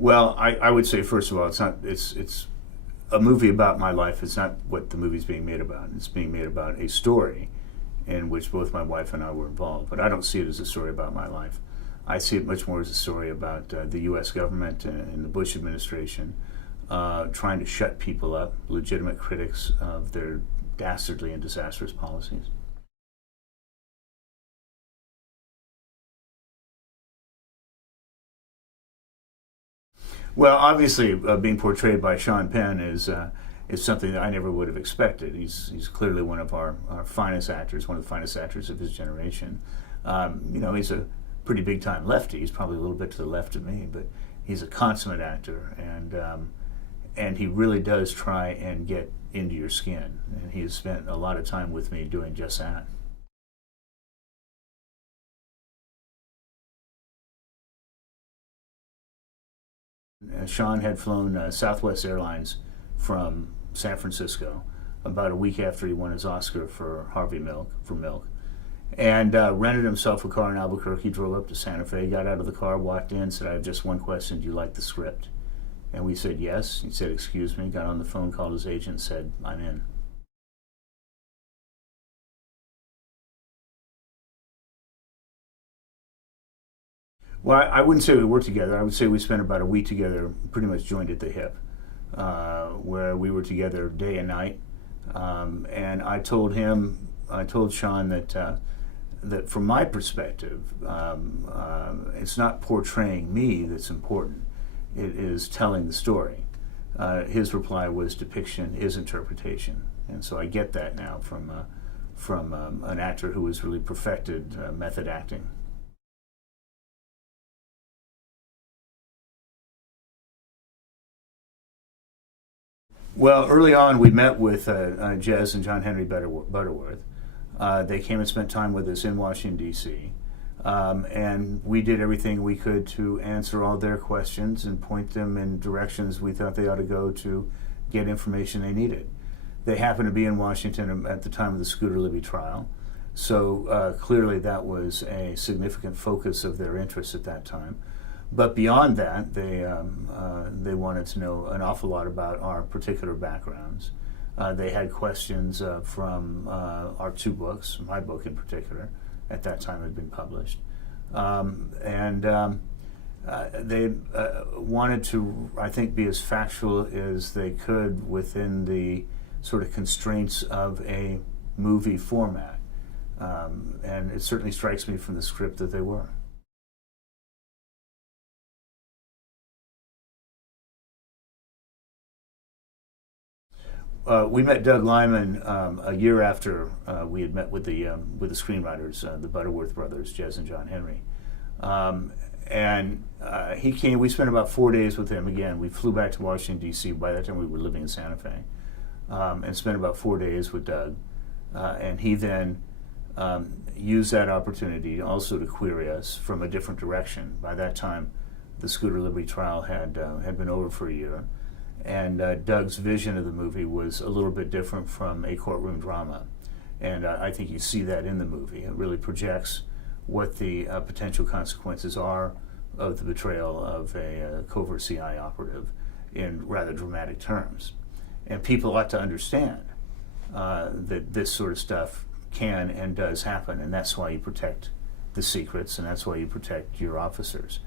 Well, I would say first of all, it's a movie about my life. It's not what the movie's being made about. It's being made about a story in which both my wife and I were involved. But I don't see it as a story about my life. I see it much more as a story about the U.S. government and the Bush administration trying to shut people up, legitimate critics of their dastardly and disastrous policies. Well, obviously, being portrayed by Sean Penn is something that I never would have expected. He's clearly one of our finest actors, one of the finest actors of his generation. He's a pretty big time lefty. He's probably a little bit to the left of me, but he's a consummate actor, and he really does try and get into your skin. And he has spent a lot of time with me doing just that. Sean had flown Southwest Airlines from San Francisco about a week after he won his Oscar for Harvey Milk for Milk, and rented himself a car in Albuquerque. Drove up to Santa Fe, got out of the car, walked in, said, "I have just one question. Do you like the script?" And we said yes. He said, "Excuse me." Got on the phone, called his agent, and said, "I'm in." Well, I wouldn't say we worked together. I would say we spent about a week together, pretty much joined at the hip, where we were together day and night. And I told Sean that from my perspective, it's not portraying me that's important. It is telling the story. His reply was depiction is interpretation, and so I get that now from an actor who has really perfected method acting. Well, early on, we met with Jez and John Henry Butterworth. They came and spent time with us in Washington, D.C. And we did everything we could to answer all their questions and point them in directions we thought they ought to go to get information they needed. They happened to be in Washington at the time of the Scooter Libby trial, so clearly that was a significant focus of their interest at that time. But beyond that, they wanted to know an awful lot about our particular backgrounds. They had questions from our two books, my book in particular, at that time had been published. And they wanted to, I think, be as factual as they could within the sort of constraints of a movie format. And it certainly strikes me from the script that they were. We met Doug Lyman a year after we had met with the screenwriters, the Butterworth brothers, Jez and John Henry, and he came. We spent about 4 days with him. Again, we flew back to Washington D.C. By that time, we were living in Santa Fe, and spent about 4 days with Doug, and he then used that opportunity also to query us from a different direction. By that time, the Scooter Libby trial had been over for a year. And Doug's vision of the movie was a little bit different from a courtroom drama. And I think you see that in the movie. It really projects what the potential consequences are of the betrayal of a covert CI operative in rather dramatic terms. And people ought to understand that this sort of stuff can and does happen, and that's why you protect the secrets, and that's why you protect your officers.